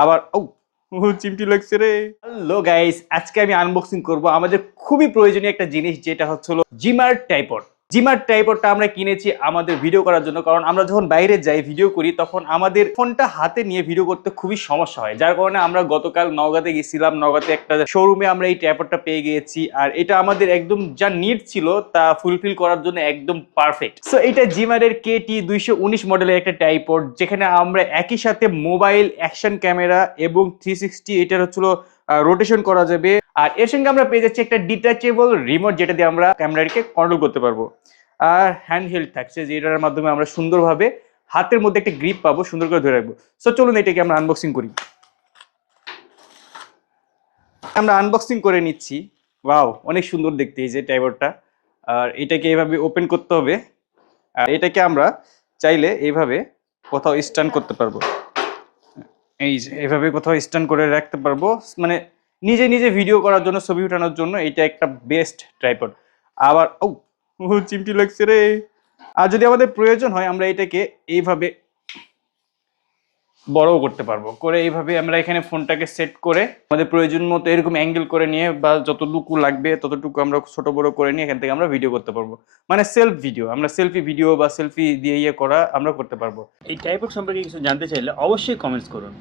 আবার চিমটি লাগছে রে। হ্যালো গাইস, আজকে আমি আনবক্সিং করব আমাদের খুবই প্রয়োজনীয় একটা জিনিস, যেটা হচ্ছে হলো জিমার ট্রাইপড। জিমার ট্রাইপডটা আমরা কিনেছি আমাদের ভিডিও করার জন্য, কারণ আমরা যখন বাইরে যাই ভিডিও করি তখন আমাদের ফোনটা হাতে নিয়ে ভিডিও করতে খুবই সমস্যা হয়, যার কারণে আমরা গতকাল নওগাঁতে গেছিলাম। নওগাঁতে একটা শোরুমে আমরা এই ট্রাইপডটা পেয়ে গিয়েছি, আর এটা আমাদের একদম যা নিড ছিল তা ফুলফিল করার জন্য একদম পারফেক্ট। সো এটা জিমারের KT219 মডেলের একটা ট্রাইপড, যেখানে আমরা একই সাথে মোবাইল, অ্যাকশন ক্যামেরা এবং 360 এটার হচ্ছিল রোটেশন করা যাবে। আর এর সঙ্গে আমরা পেয়ে যাচ্ছি একটা ডিটাচেবল রিমোট, যেটা দিয়ে আমরা ক্যামেরাকে কন্ট্রোল করতে পারবো। আর হ্যান্ড হেল্ড থাকছে, যেটার মাধ্যমে আমরা সুন্দরভাবে হাতের মধ্যে একটা গ্রিপ পাবো, সুন্দর করে ধরে রাখবো। সো চলুন এটাকে আমরা আনবক্সিং করি। আমরা আনবক্সিং করে নিচ্ছি। ওয়াও, অনেক সুন্দর দেখতে এই যে ট্রাইপডটা। আর এটাকে এইভাবে ওপেন করতে হবে, আর এটাকে আমরা চাইলে এইভাবে কোথাও স্ট্যান্ড করতে পারবো। এই যে এভাবে কোথাও স্ট্যান্ড করে রাখতে পারবো, মানে নিজে নিজে ভিডিও করার জন্য, ছবি ওঠানোর জন্য এটা একটা বেস্ট ট্রাইপড। আবার চিমটি লাগছে রে। আর যদি আমাদের প্রয়োজন হয় আমরা এটাকে এইভাবে বড়ও করতে পারবো, করে এইভাবে আমরা এখানে ফোনটাকে সেট করে আমাদের প্রয়োজন মতো এরকম অ্যাঙ্গেল করে নিয়ে, বা যতটুকু লাগবে ততটুকু আমরা ছোট বড় করে নিয়ে এখান থেকে আমরা ভিডিও করতে পারবো। মানে সেলফ ভিডিও, আমরা সেলফি ভিডিও বা সেলফি দিয়ে করা আমরা করতে পারবো। এই ট্রাইপড সম্পর্কে কিছু জানতে চাইলে অবশ্যই কমেন্টস করুন।